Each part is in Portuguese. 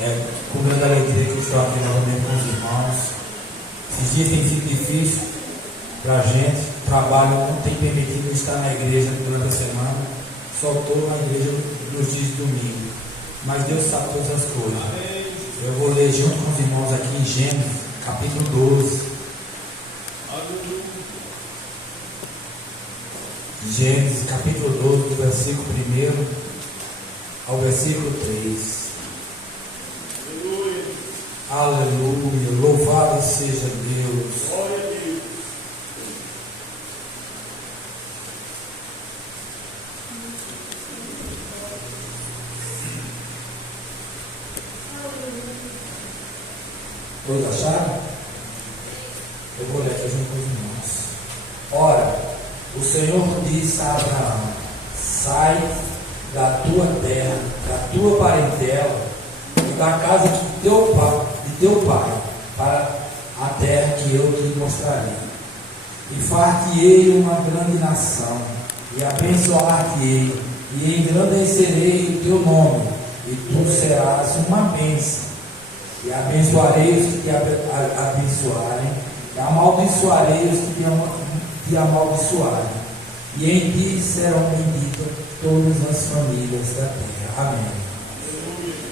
Com grande alegria que estou aqui novamente com os irmãos. Esses dias tem sido difícil para a gente. O trabalho não tem permitido estar na igreja durante a semana. Só estou na igreja nos dias de domingo. Mas Deus sabe todas as coisas. Eu vou ler junto com os irmãos aqui em Gênesis, capítulo 12. Gênesis, capítulo 12, do versículo 1 ao versículo 3. Aleluia, louvado seja Deus. Glória a Deus. Todos acharam? Eu vou ler aqui junto com os irmãos. Ora, o Senhor disse a Abraão: sai da tua terra, da tua parentela e da casa de teu pai, para a terra que eu te mostrarei. E far-te-ei uma grande nação, e abençoar-te-ei, e engrandecerei o teu nome, e tu serás uma bênção. E abençoarei os que te abençoarem, e amaldiçoarei os que te amaldiçoarem. E em ti serão benditas todas as famílias da terra. Amém.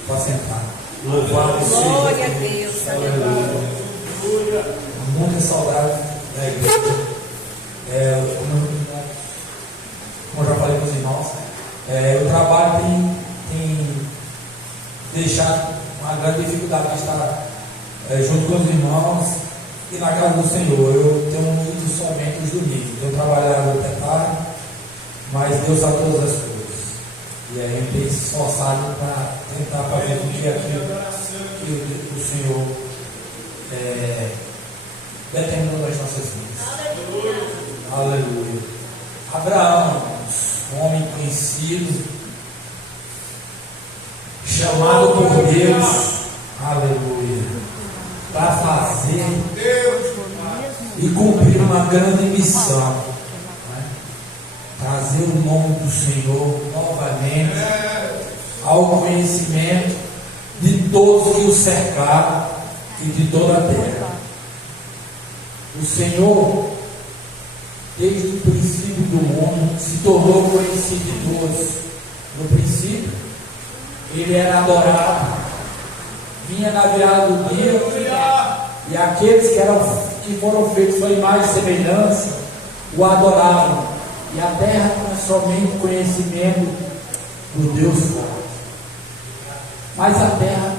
Pode sentar. Louvado seja Deus. Glória a Deus. Aleluia. Muita saudade da igreja. Como eu já falei com os irmãos, o trabalho tem deixado uma grande dificuldade de estar junto com os irmãos e na casa do Senhor. Eu tenho ido somente os domingos. Tenho trabalhado até tarde, mas Deus sabe todas as coisas. E aí eu tenho se esforçado para tentar fazer com que aquilo que o Senhor determinou nas nossas vidas. Aleluia. Abraão, um homem conhecido, chamado por Deus, aleluia, para fazer e cumprir uma grande missão, né? Trazer o nome do Senhor novamente ao conhecimento de todos que o cercaram e de toda a terra. O Senhor, desde o princípio do mundo, se tornou conhecido de todos. No princípio, ele era adorado, vinha na virada do dia, e aqueles que foram feitos sua imagem e semelhança o adoravam, e a terra tinha somente conhecimento do Deus forte. Mas a terra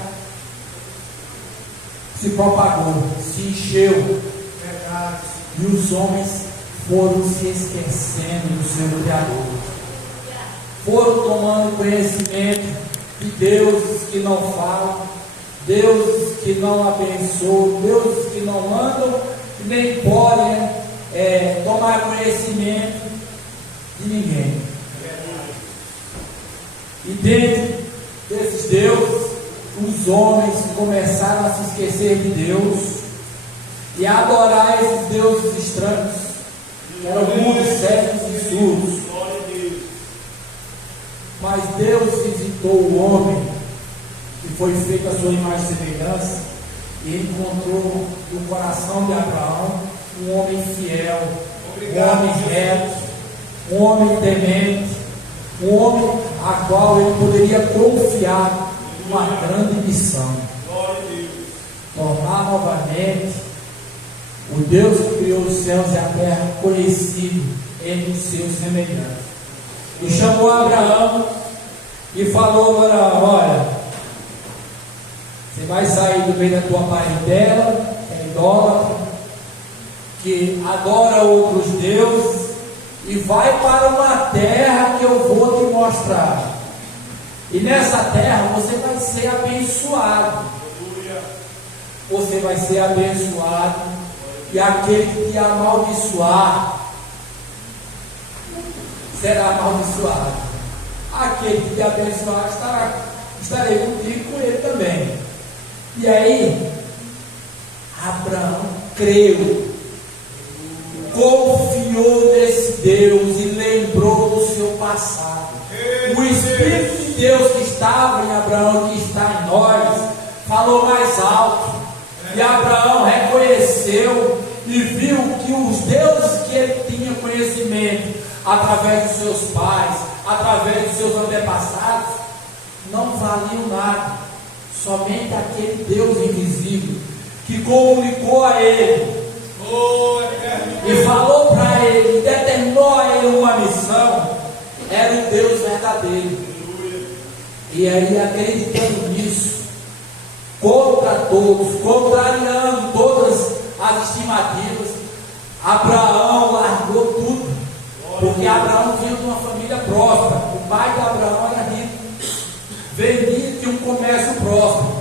se propagou, se encheu, e os homens foram se esquecendo do seu Criador, foram tomando conhecimento de deuses que não falam, deuses que não abençoam, deuses que não mandam, que nem podem tomar conhecimento de ninguém. E dentro desses deuses, os homens começaram a se esquecer de Deus e a adorar esses deuses estranhos, que eram mudos, cegos e surdos. Mas Deus visitou o homem, que foi feito a sua imagem e semelhança, e encontrou no coração de Abraão um homem fiel, um homem reto, um homem temente, um homem a qual ele poderia confiar uma grande missão. Tornar novamente o Deus que criou os céus e a terra conhecido entre os seus semelhantes. E chamou Abraão e falou para Abraão: olha, você vai sair do meio da tua parentela, que é idólatra, que adora outros deuses, e vai para uma terra que eu vou te mostrar. E nessa terra você vai ser abençoado. Você vai ser abençoado, e aquele que te amaldiçoar será amaldiçoado. Aquele que te abençoar estarei contigo, com ele também. E aí Abraão creu, confiou nesse Deus e lembrou do seu passado. O Espírito de Deus que estava em Abraão, que está em nós, falou mais alto. E Abraão reconheceu e viu que os deuses que ele tinha conhecimento, através dos seus pais, através dos seus antepassados, não valiam nada. Somente aquele Deus invisível que comunicou a ele e falou para ele, determinou a ele uma missão, era o Deus verdadeiro. E aí, acreditando nisso, contra todos, contrariando todas as estimativas, Abraão largou tudo, porque Abraão vinha de uma família próspera. O pai de Abraão era rico, vendia, tinha um comércio próspero.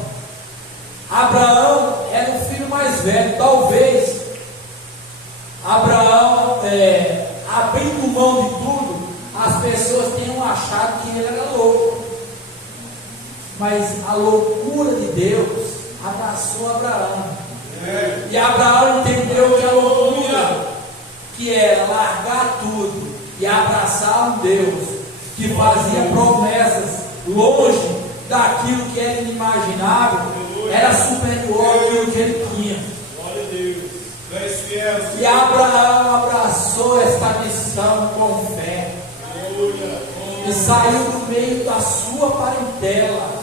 Abraão era o filho mais velho. Talvez Abraão, abrindo mão de tudo, as pessoas tenham achado que ele era louco. Mas a loucura de Deus abraçou Abraão. E Abraão entendeu que a loucura, que era largar tudo e abraçar um Deus que fazia promessas longe daquilo que era inimaginável, era superior àquilo que ele tinha. Glória a Deus. E Abraão abraçou esta missão com fé e saiu do meio da sua parentela,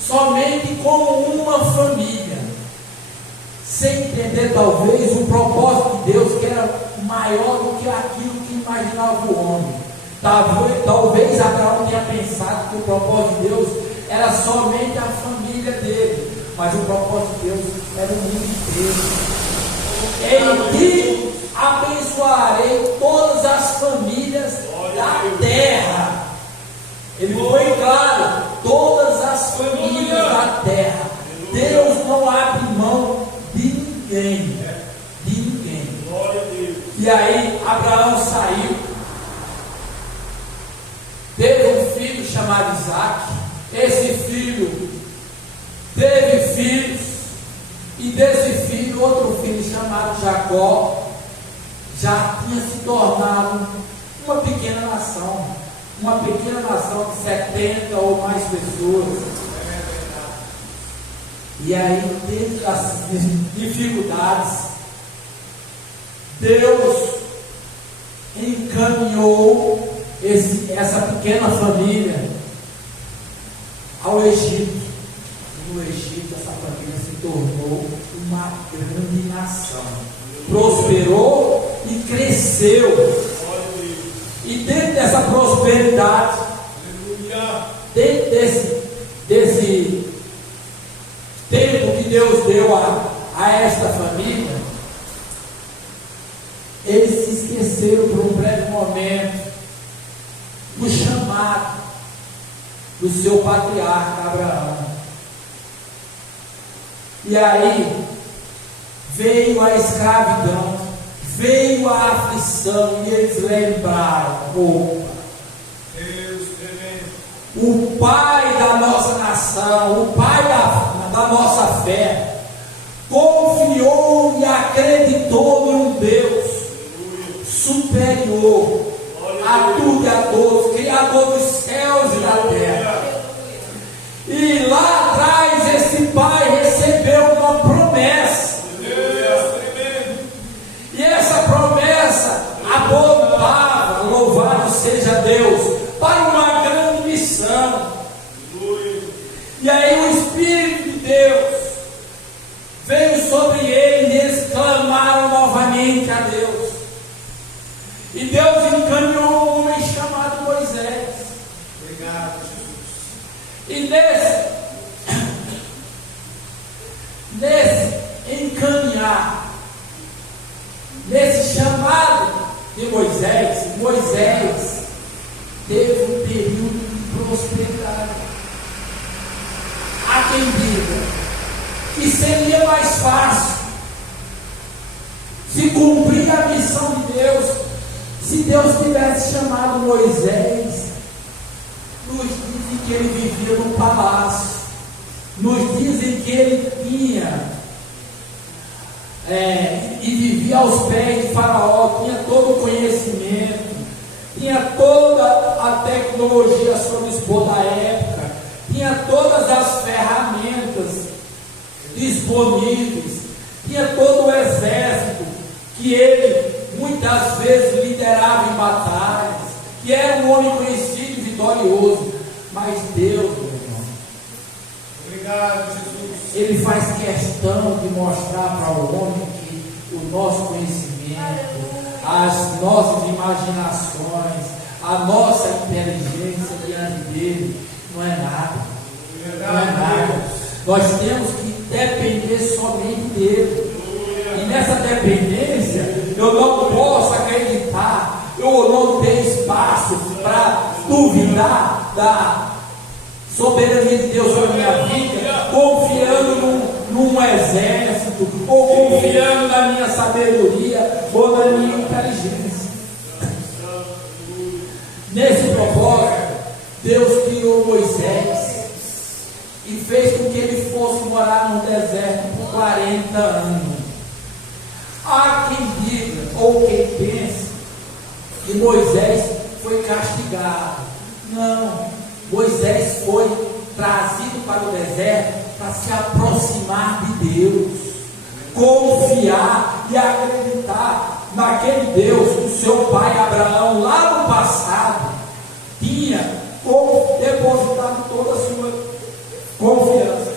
somente como uma família, sem entender talvez o propósito de Deus, que era maior do que aquilo que imaginava o homem. Talvez Abraão tenha pensado que o propósito de Deus era somente a família dele, mas o propósito de Deus era o mundo inteiro. Em ti abençoarei todas as famílias da terra. Ele foi claro, todas as famílias da terra. Deus não abre mão de ninguém. De ninguém. E aí Abraão saiu, teve um filho chamado Isaac. Esse filho teve filhos, e desse filho, outro filho chamado Jacó, já tinha se tornado uma pequena nação de 70 ou mais pessoas. E aí, dentro das dificuldades, Deus encaminhou essa pequena família ao Egito. E no Egito, essa família se tornou uma grande nação, prosperou e cresceu. E dentro dessa prosperidade, dentro desse tempo que Deus deu a esta família, eles se esqueceram por um breve momento do chamado do seu patriarca Abraão. E aí veio a escravidão, veio a aflição, e eles lembraram: opa, o pai da nossa nação, o pai da nossa fé, confiou e acreditou em um Deus superior a tudo e a todos, Criador dos céus e da terra. E lá atrás esse pai recebeu uma promessa, e essa promessa apontava, louvado seja Deus, para uma grande missão. E aí o Espírito de Deus veio sobre eles, e eles clamaram novamente a Deus. E Deus encaminhou um homem chamado Moisés. Obrigado, Jesus. E nesse encaminhar, nesse chamado de Moisés, Moisés teve um período de prosperidade. Há quem diga que seria mais fácil se cumprir a missão de Deus se Deus tivesse chamado Moisés nos dias em que ele vivia no palácio, nos dias em que ele tinha e vivia aos pés de Faraó, tinha todo o conhecimento, tinha toda a tecnologia a seu dispor da época, tinha todas as ferramentas disponíveis, tinha todo o exército que ele muitas vezes liderava em batalhas, que era um homem conhecido e vitorioso. Mas Deus, meu irmão, Obrigado, Jesus. Ele faz questão de mostrar para o homem que o nosso conhecimento, as nossas imaginações, a nossa inteligência diante dele não é nada. Não é nada. Nós temos que depender somente dele. E nessa dependência, eu não posso acreditar, eu não tenho espaço para duvidar da soberania de Deus sobre a minha vida, confiando num exército, ou confiando na minha sabedoria, ou na minha inteligência. Nesse propósito, Deus criou Moisés e fez com que ele fosse morar no deserto por 40 anos. Há quem diga, ou quem pense, que Moisés foi castigado. Não, Moisés foi trazido para o deserto para se aproximar de Deus, confiar e acreditar naquele Deus que o seu pai Abraão, lá no passado, tinha depositado toda a sua confiança.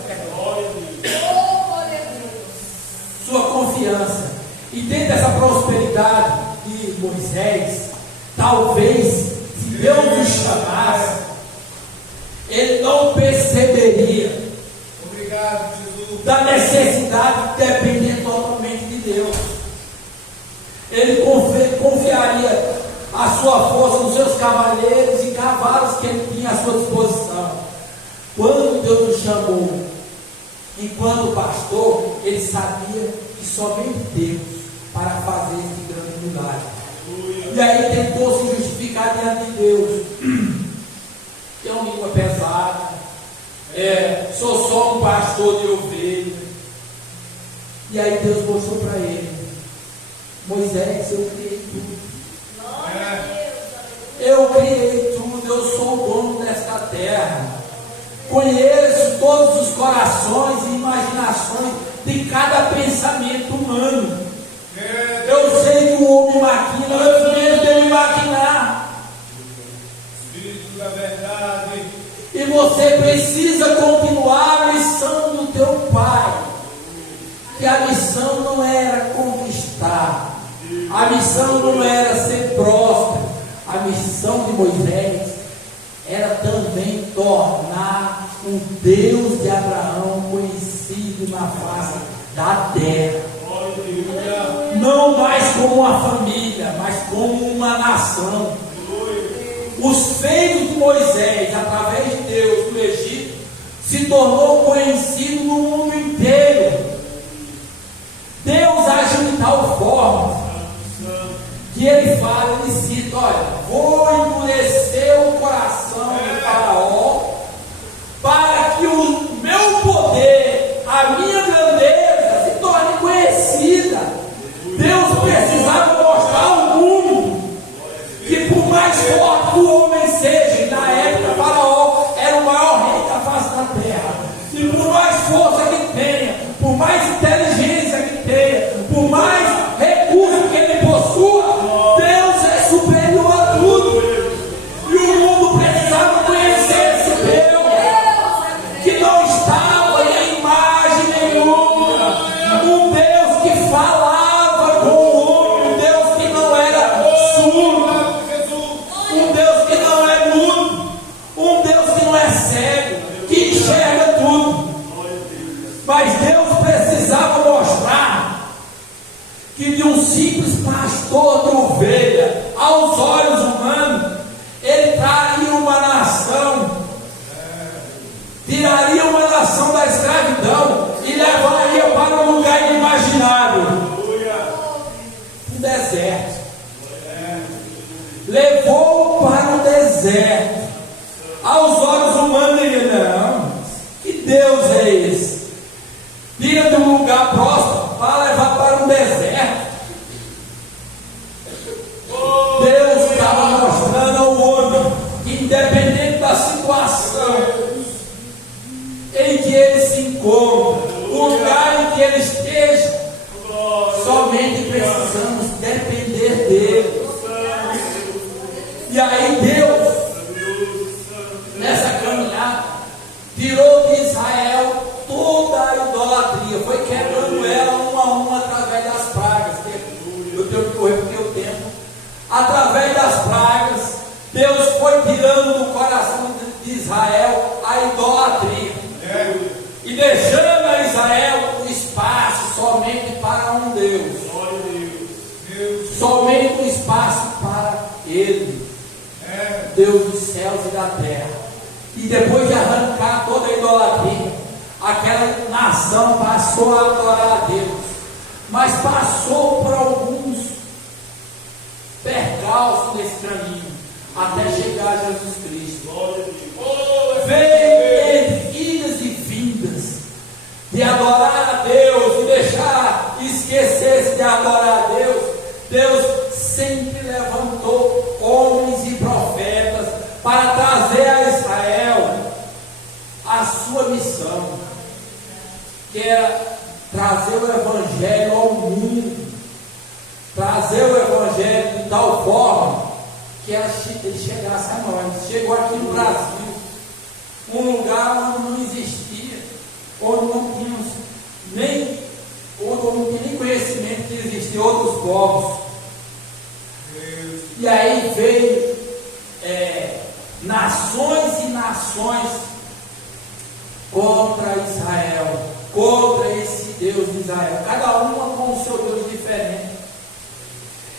Sua confiança. E dentro dessa prosperidade de Moisés, talvez, se Deus o chamasse, ele não perceberia da necessidade de depender totalmente de Deus. Ele confiaria a sua força nos seus cavaleiros e cavalos que ele tinha à sua disposição. Quando Deus o chamou enquanto pastor, ele sabia que somente Deus para fazer esse grande milagre. E aí tentou se justificar diante de Deus. Tem uma língua pesada, sou só um pastor de ovelha. E aí Deus mostrou para ele: Moisés, eu criei tudo. Eu criei tudo, eu sou o dono desta terra. Conheço todos os corações e imaginações de cada pensamento humano. Eu sei que o homem maquina antes mesmo dele maquinar. Espírito da verdade. E você precisa continuar a missão do teu pai. Que a missão não era conquistar, a missão não era ser próspero, a missão de Moisés era também tornar o Deus de Abraão conhecido na face da terra. Não mais como uma família, mas como uma nação. Os feitos de Moisés, através de Deus no Egito, se tornou conhecido no mundo inteiro. Deus agiu de tal forma que ele fala, ele cita: olha, vou endurecer o coração de Faraó para que o meu poder, a minha grandeza se torne conhecida. Deus precisava mostrar ao mundo que, por mais forte que o homem seja, e na época Faraó era o maior rei da face da terra, e por mais força que tenha, por mais inteligência que tenha, por mais recursos que ele possua, Deus é superior a tudo. E o mundo precisava conhecer esse Deus que não estava em imagem nenhuma, um Deus que falava com o homem, um Deus que não era surdo, um Deus que não é mudo, um Deus que não é cego, que enxerga tudo. Mas Deus precisava mostrar que de um simples pastor de ovelha, aos olhos humanos, ele traria uma nação, tiraria uma nação da escravidão e levaria para um lugar inimaginável, um deserto. Levou para o deserto. Aos olhos humanos, ele não. Que Deus é esse? Tira de um lugar próximo para levar para um deserto. Deus estava mostrando ao homem que, independente da situação em que ele se encontra, o lugar em que que Ele esteja. Somente precisamos depender dEle. E aí Deus, nessa caminhada, tirou de Israel toda a idolatria, foi quebrando ela uma a uma através das pragas. Eu tenho que correr porque o tempo. Através das pragas, Deus foi tirando do coração de Israel a idolatria. E deixando a Israel o espaço somente para um Deus. Somente um espaço para Ele. Deus dos céus e da terra. E depois de arrancar toda a idolatria, aquela nação passou a adorar a Deus. Mas passou por alguns percalços nesse caminho, até chegar a Jesus Cristo. Veio entre idas e vindas de adorar a Deus e deixar esquecer-se de adorar a Deus. Deus sempre levantou homens e profetas para trazer a Israel a sua missão, que era trazer o Evangelho ao mundo, trazer o Evangelho de tal forma que ele chegasse a nós. Chegou aqui no Brasil, um lugar onde não existia, onde não tínhamos onde não tinha nem conhecimento que existiam outros povos. E aí veio nações e nações contra Israel, contra esse Deus de Israel, cada uma com o seu Deus diferente.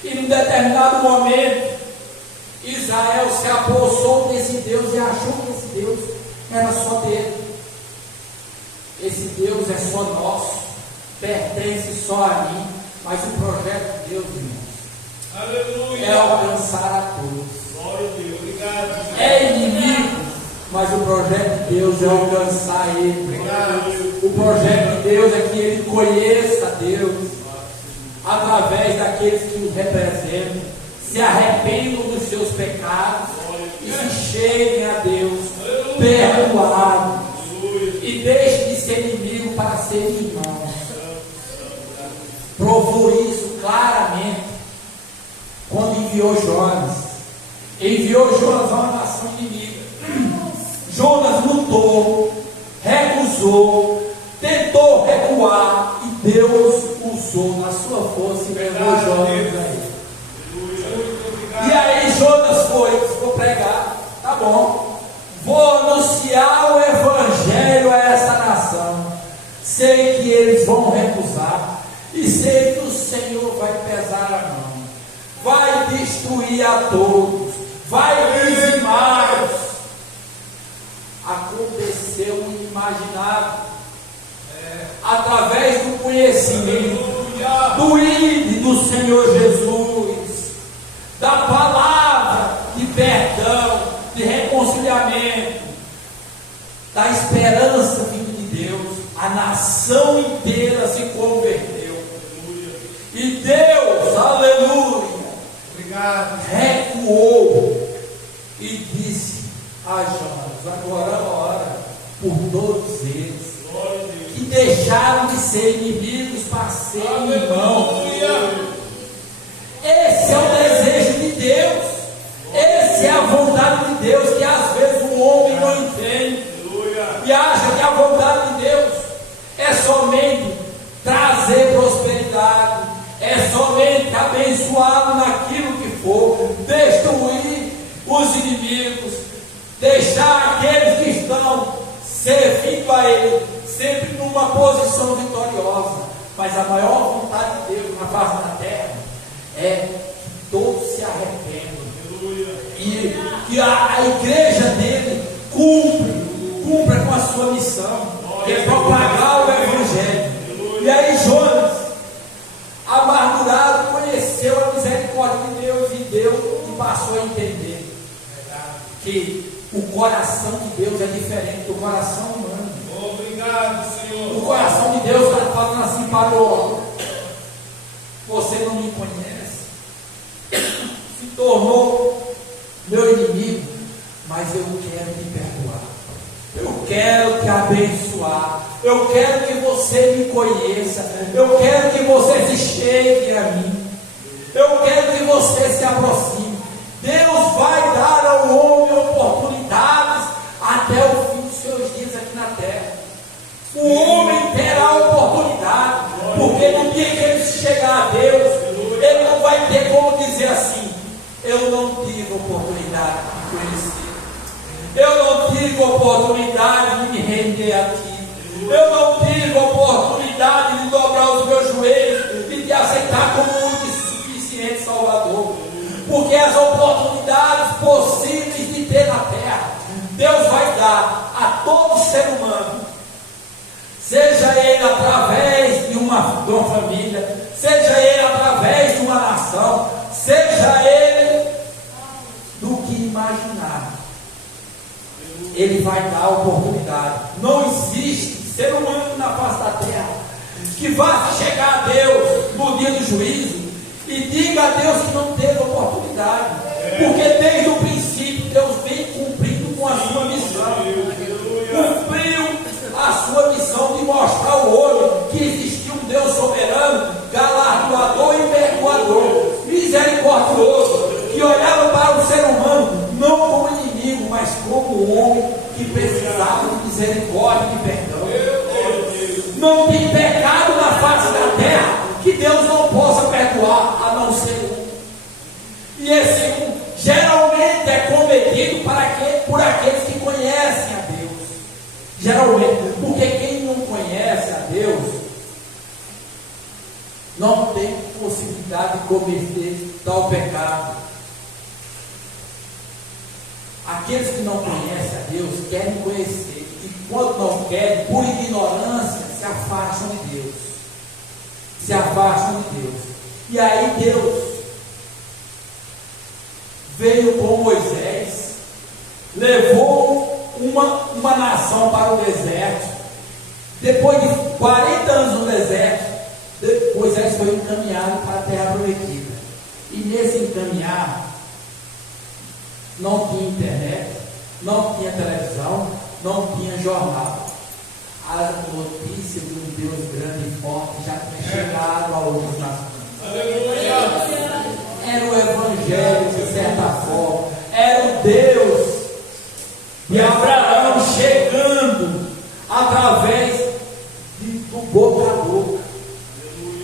E num determinado momento, Israel se apossou desse Deus e achou que esse Deus era só dele. Esse Deus é só nosso, pertence só a mim. Mas o projeto de Deus, irmãos, Aleluia. é alcançar a todos. Glória a Deus. Obrigado. É inimigo, mas o projeto de Deus é alcançar ele. Obrigado. O projeto de Deus é que ele conheça Deus através daqueles que o representam, se arrependam dos seus pecados e se cheguem a Deus perdoados e deixem de ser inimigo para ser irmão. Provou isso claramente quando enviou Jonas. Enviou Jonas a uma nação inimiga. Jonas lutou, recusou, tentou recuar e Deus usou na sua força e levou Jonas a ele. E aí Jonas foi pregar. Tá bom, vou anunciar o Evangelho a essa nação. Sei que eles vão recusar e sei que o Senhor vai pesar a mão, vai destruir a todos, vai dizimá-los. Aconteceu o inimaginável, através do conhecimento do ID do Senhor Jesus, da palavra de perdão, de reconciliamento, da esperança vinda de Deus. A nação inteira se converteu. E Deus, aleluia, Obrigado. recuou e disse a Jonas: agora ora por todos eles que deixaram de ser inimigos para serem irmãos. Esse é o desejo de Deus, essa é a vontade de Deus, que às vezes o homem não entende e acha que a vontade de Deus é somente trazer prosperidade, é somente abençoá-lo naquilo que for, destruir os inimigos, deixar aqueles que estão servindo a Ele sempre numa posição vitoriosa. Mas a maior vontade de Deus na face da terra é que todos se arrependam e que a igreja dele cumpra com a sua missão, que é propagar o Evangelho. E aí Jonas, amargurado, conheceu a misericórdia de Deus e passou a entender que o coração de Deus é diferente do coração humano. Obrigado, Senhor. O coração de Deus está falando assim para o homem: você não me conhece, se tornou meu inimigo, mas eu quero te perdoar, eu quero te abençoar, Eu quero que você me conheça. Eu quero que você se chegue a mim. Eu quero que você se aproxime. Deus vai dar ao homem oportunidades até o fim dos seus dias aqui na terra. O homem terá oportunidade, porque no dia que ele chegar a Deus, ele não vai ter como dizer assim: eu não tive oportunidade de conhecer, eu não tive oportunidade de me render a ti, eu não tive oportunidade de dobrar os meus joelhos e de aceitar como único e suficiente Salvador. Porque as oportunidades possíveis de ter na terra, Deus vai dar a todo ser humano, seja ele através de uma família, seja ele através de uma nação, seja ele do que imaginar. Ele vai dar a oportunidade. Não existe ser humano na face da terra que vá chegar a Deus no dia do juízo e diga a Deus que não teve oportunidade, porque desde o princípio Deus vem cumprindo com a sua missão. Cumpriu a sua missão de mostrar ao homem que existia um Deus soberano, galardoador e perdoador, misericordioso, que olhava para o ser humano não como inimigo, mas como um homem que precisava de misericórdia e de perdão. Não tem pecado na face da terra que Deus não possa perdoar, a não ser um. E esse um geralmente é cometido por aqueles que conhecem a Deus. Geralmente, porque quem não conhece a Deus não tem possibilidade de cometer tal pecado. Aqueles que não conhecem a Deus querem conhecer, e quando não querem, por ignorância, se afastam de Deus. Se afastam de Deus. E aí Deus veio com Moisés, levou uma nação para o deserto. Depois de 40 anos no deserto, Moisés foi encaminhado para a terra prometida. E nesse encaminhar, não tinha internet, não tinha televisão, não tinha jornal. A notícia de um Deus grande e forte já tinha chegado ao outro nações. Era o Evangelho, de certa forma. Era o Deus de Abraão chegando através do boca a boca.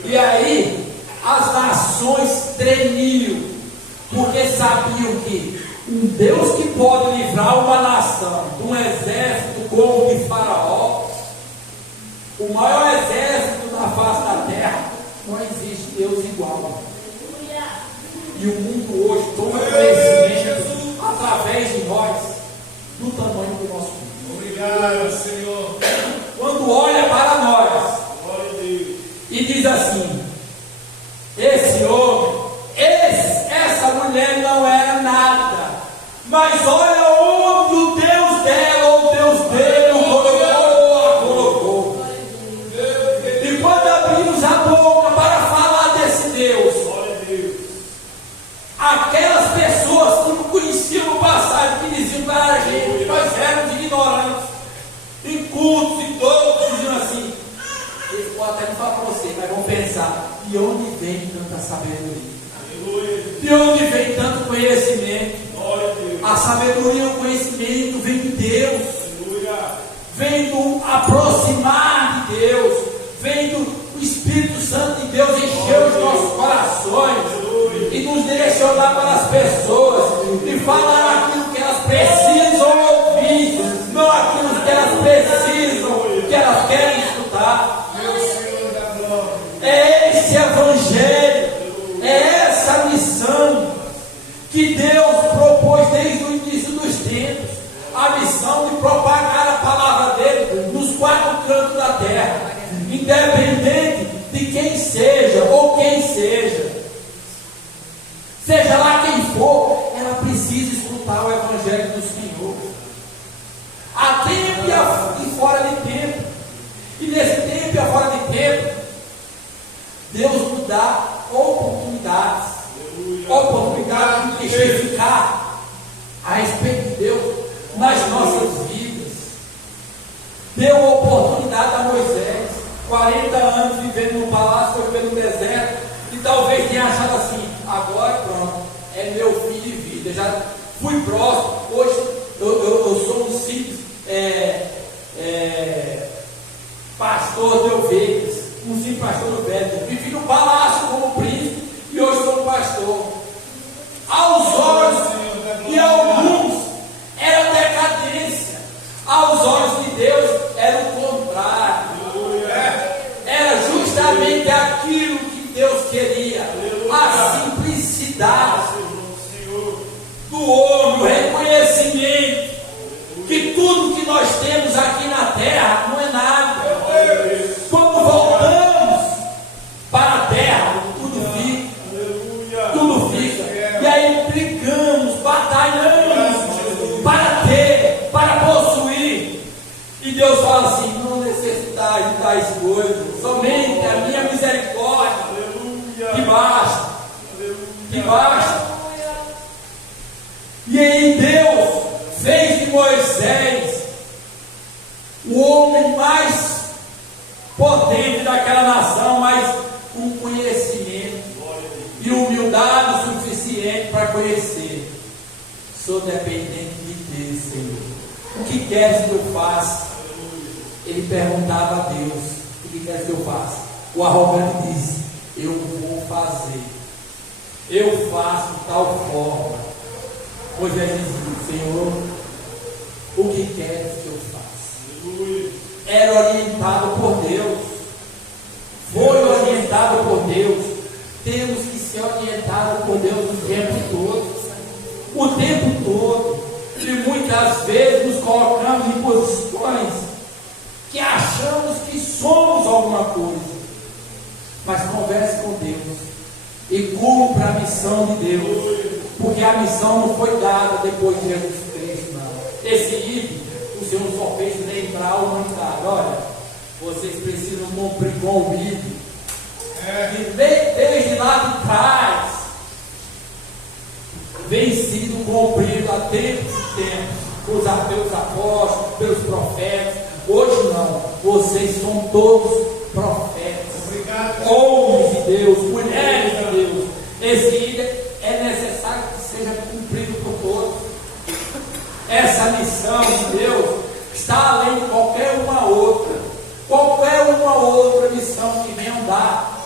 E aí as nações tremiam, porque sabiam que um Deus que pode livrar uma nação de um exército como o de Faraó, o maior exército da face da terra, não existe Deus igual. E o mundo hoje toma conhecimento através de nós do tamanho do nosso mundo. Obrigado, Senhor. Quando olha para nós e diz assim: esse homem, essa mulher não era nada, mas olha onde o Deus dela, ou o Deus dele, a colocou. E quando abrimos a boca para falar desse Deus, aquelas pessoas que não conheciam no passado, que diziam para a gente que nós éramos ignorantes, incultos e todos, diziam assim: eles podem até não falar para você, mas vão pensar: de onde vem tanta sabedoria? De onde vem tanto conhecimento? A sabedoria e o conhecimento vem de Deus, vem do aproximar de Deus, vem do Espírito Santo de Deus encher os nossos corações e nos direcionar para as pessoas e falar aquilo que elas precisam ouvir, não aquilo que elas precisam, que elas querem escutar. É esse Evangelho, é essa missão que Deus propôs desde o início dos tempos, a missão de propagar a palavra dele nos quatro cantos da terra, independente de quem seja ou quem seja. Seja lá quem for, ela precisa escutar o Evangelho do Senhor. Há tempo e fora de tempo. E nesse tempo e fora de tempo, Deus nos dá oportunidades de testificar a respeito de Deus nas nossas vidas. Deu oportunidade a de tais coisas. Somente a minha misericórdia que basta. Que basta. E aí Deus fez de Moisés o homem mais potente daquela nação, mas com conhecimento e humildade suficiente para conhecer. Sou dependente de Ti, Senhor. O que queres que eu faça? Ele perguntava a Deus: o que queres que eu faça? O arrogante disse: eu vou fazer. Eu faço de tal forma. Moisés disse: Senhor, o que queres que eu faça? Era orientado por Deus. Foi orientado por Deus. Temos que ser orientados por Deus o tempo todo. O tempo todo. E muitas vezes nos colocamos em posições que achamos que somos alguma coisa. Mas converse com Deus e cumpra a missão de Deus, porque a missão não foi dada depois de Jesus Cristo, não. Esse livro, o Senhor só fez lembrar a humanidade: olha, vocês precisam cumprir com o livro, que desde lá de trás vem sido cumprido há tempos e tempos, pelos apóstolos, pelos profetas. Hoje não, vocês são todos profetas. Obrigado. Homens de Deus, mulheres de Deus. Esse livro é necessário que seja cumprido por todos. Essa missão de Deus está além de qualquer uma outra. Qualquer uma outra missão que venham dar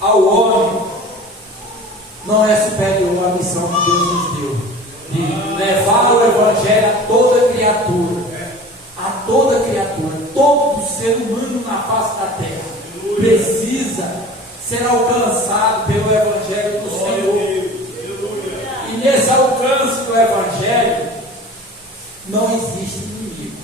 ao homem não é superior à missão que Deus nos deu, de levar o Evangelho a toda criatura. A toda criatura, todo ser humano na face da terra precisa ser alcançado pelo Evangelho do Senhor. E nesse alcance do Evangelho não existe inimigo.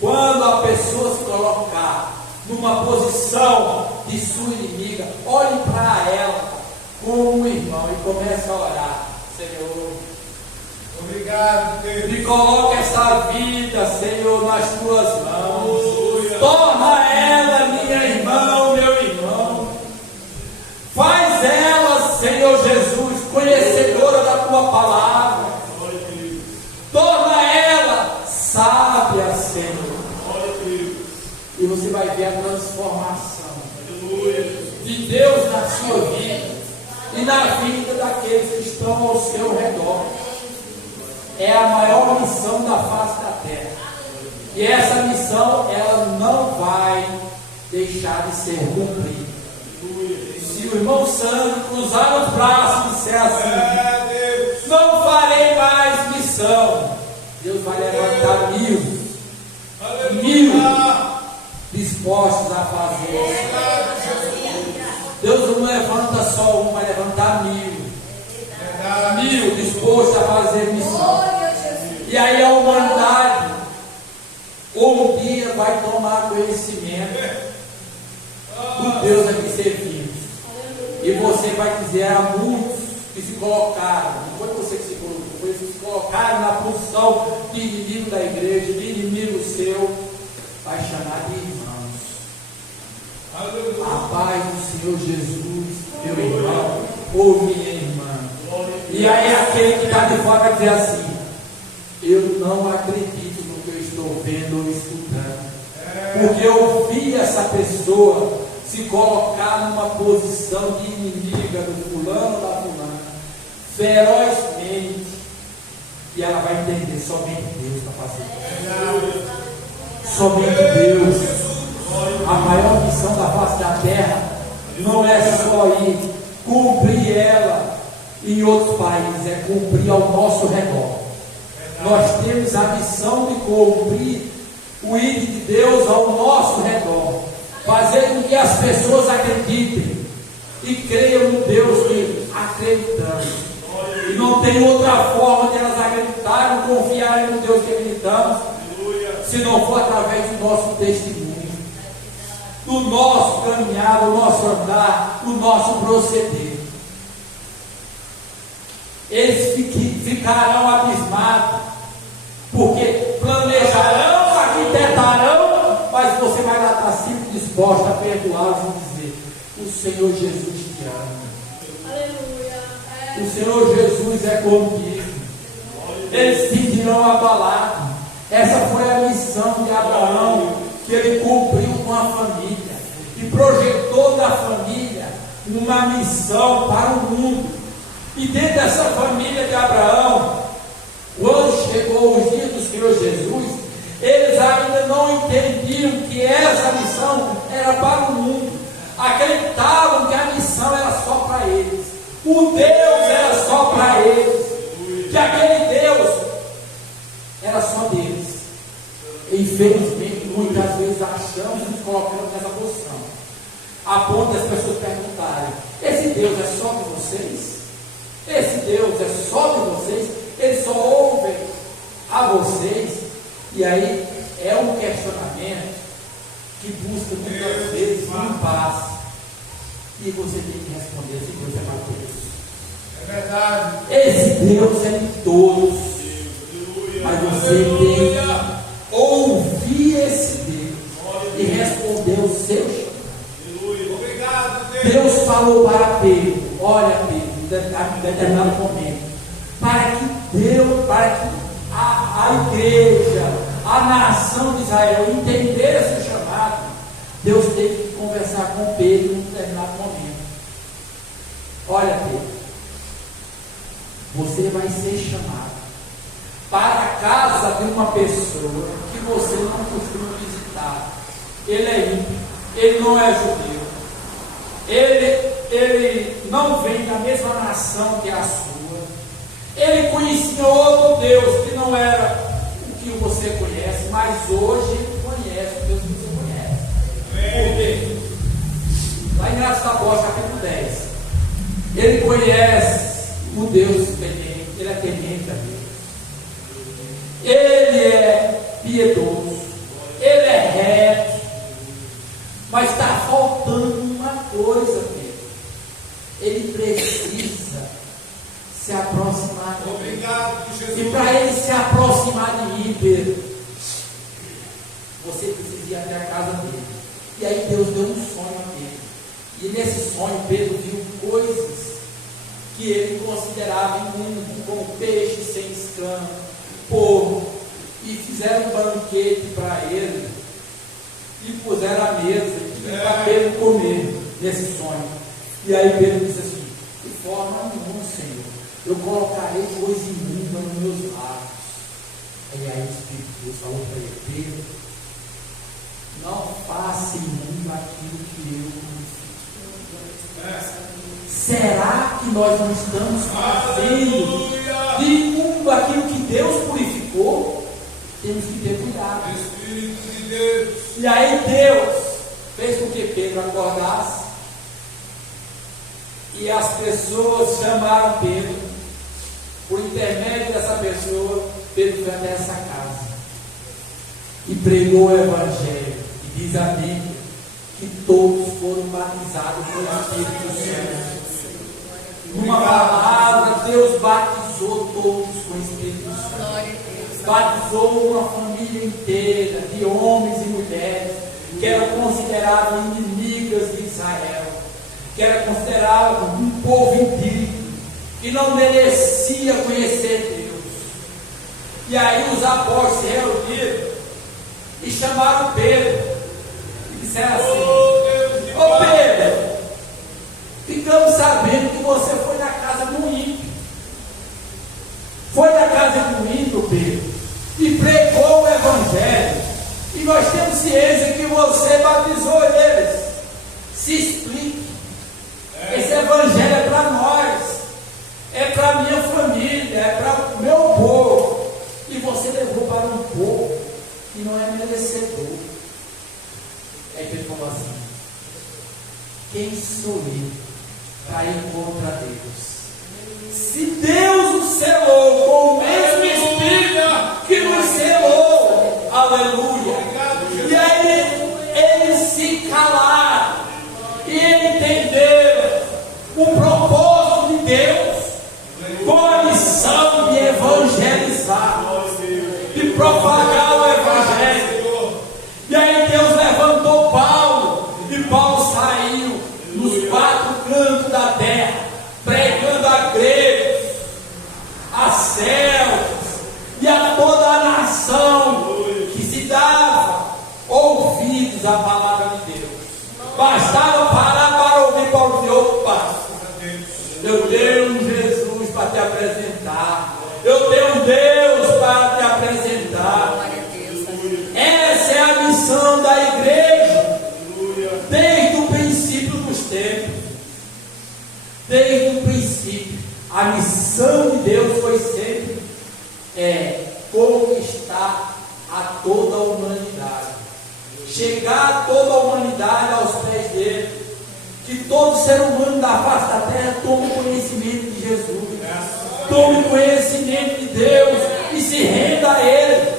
Quando a pessoa se colocar numa posição de sua inimiga, olhe para ela como um irmão e comece a orar: Senhor, obrigado, Deus. E coloca essa vida, Senhor, nas tuas mãos. Torna ela minha irmã, meu irmão. Faz ela, Senhor Jesus, conhecedora da tua palavra. Torna ela sábia, Senhor. E você vai ver a transformação de Deus na sua vida e na vida daqueles que estão ao seu redor. É a maior missão da face da terra. E essa missão, ela não vai deixar de ser cumprida. Se o irmão Sandro cruzar os braços e disser assim: não farei mais missão, Deus vai levantar mil dispostos a fazer. Deus não levanta só um, vai levantar mil dispostos a fazer missão. E aí a humanidade um dia vai tomar conhecimento do Deus a que servimos. E você vai dizer: há muitos que se colocaram, não foi você que se colocou, foi que se colocaram na posição de inimigo da igreja, de inimigo seu, vai chamar de irmãos. A paz do Senhor Jesus, meu irmão ou minha irmã. E aí aquele que está de fora vai dizer assim: eu não acredito no que eu estou vendo ou escutando, porque eu vi essa pessoa se colocar numa posição de inimiga do fulano ou da fulana, ferozmente, e ela vai entender: somente Deus está fazendo. Somente Deus. A maior missão da face da terra não é só ir cumprir ela em outros países, é cumprir ao nosso redor. Nós temos a missão de cumprir o ID de Deus ao nosso redor, fazer com que as pessoas acreditem e creiam no Deus que acreditamos. E não tem outra forma de elas acreditarem e confiarem no Deus que acreditamos, se não for através do nosso testemunho, do nosso caminhar, do nosso andar, do nosso proceder. Eles ficarão abismados, porque planejarão, arquitetarão, mas você vai está sempre disposta a perdoá-los e dizer: o Senhor Jesus te ama. Aleluia. O Senhor Jesus é contigo. Eles se sentirão abalados. Essa foi a missão de Abraão, que ele cumpriu com a família e projetou da família uma missão para o mundo. E dentro dessa família de Abraão, quando chegou os dias do Senhor Jesus, eles ainda não entendiam que essa missão era para o mundo. Acreditavam que a missão era só para eles, o Deus era só para eles, que aquele Deus era só deles. Infelizmente, muitas vezes achamos e nos colocamos nessa posição, a ponto das pessoas perguntarem: esse Deus é só de vocês? Esse Deus é só de vocês? Eles só ouvem a vocês? E aí é um questionamento que busca muitas vezes um paz. E você tem que responder: esse Deus é para todos. É verdade. Esse Deus é de todos. Mas você tem que ouvir esse Deus e responder o seu chamado. Obrigado, Deus falou para Pedro: olha, Pedro, em determinado momento, para que a igreja, a nação de Israel entender esse chamado, Deus teve que conversar com Pedro em determinado momento. Olha, Pedro, você vai ser chamado para a casa de uma pessoa que você não costuma visitar. Ele é ímpio, ele não é judeu, ele não vem da mesma nação que a sua, ele conhecia outro Deus que não era o que você conhece, mas hoje ele conhece o Deus que você conhece. Por quê? Lá em Atos dos Apóstolos, capítulo 10, ele conhece o Deus temente, ele é temente a Deus. Ele é piedoso, ele é reto, mas está faltando uma coisa, Pedro. Ele precisa se aproximar de mim. Obrigado, Jesus. E para ele se aproximar de mim, Pedro, você precisa ir até a casa dele. E aí Deus deu um sonho a Pedro. E nesse sonho Pedro viu coisas que ele considerava imundo, como peixe sem escama, porco, e fizeram um banquete para ele, e puseram a mesa para Pedro comer nesse sonho. E aí Pedro disse assim: de forma nenhuma, Senhor, eu colocarei coisa imunda nos meus lábios. E aí o Espírito de Deus falou para ele: Pedro, não faça imundo aquilo que eu purifico. Será que nós não estamos fazendo de imundo aquilo que Deus purificou? Temos que ter cuidado. Espírito de Deus. E aí Deus fez com que Pedro acordasse, e as pessoas chamaram Pedro. Por intermédio dessa pessoa, Pedro foi até essa casa e pregou o Evangelho. E diz a Bíblia que todos foram batizados pelo Espírito Santo. Numa palavra, Deus batizou todos com o Espírito Santo. Batizou uma família inteira de homens e mulheres que eram considerados inimigas de Israel, que era considerado um povo indigno, que não merecia conhecer Deus. E aí os apóstolos se reuniram e chamaram Pedro e disseram assim: ô Pedro, ficamos sabendo que você foi na casa do ímpio. Foi na casa do ímpio, Pedro, e pregou o Evangelho. E nós temos ciência que você batizou eles. Se explique. Esse Evangelho é para nós, é para a minha família, é para o meu povo. E você levou para um povo que não é merecedor. Aí Pedro falou assim: quem sou eu para ir contra Deus? Se Deus o selou com o mesmo Espírito que nos selou, aleluia. E aí eles se calaram e entenderam o propósito de Deus com a missão de evangelizar, de propagar o Evangelho. E aí Deus levantou ouvíssemos a palavra de Deus. Bastava parar para ouvir Paulo dizer: opa, eu tenho um Jesus para te apresentar. Eu tenho um Deus para te apresentar. Essa é a missão da igreja. Desde o princípio dos tempos. Desde o princípio. A missão de Deus foi sempre conquistar a toda a humanidade. Chegar a toda a humanidade aos pés dele. Que todo ser humano da face da terra tome conhecimento de Jesus. Tome conhecimento de Deus e se renda a Ele.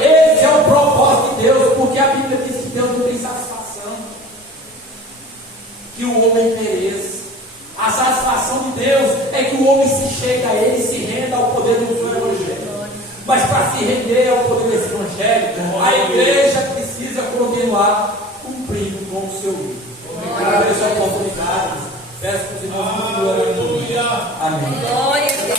Esse é o propósito de Deus, porque a Bíblia diz que Deus não tem satisfação que o homem pereça. A satisfação de Deus é que o homem se chega a Ele e se renda ao poder do seu Evangelho. Mas para se render ao poder desse Evangelho, a igreja precisa continuar cumprindo com o seu livro. Obrigado pela oportunidade. Peço que os irmãos continuem orando. Amém. Glória a Deus.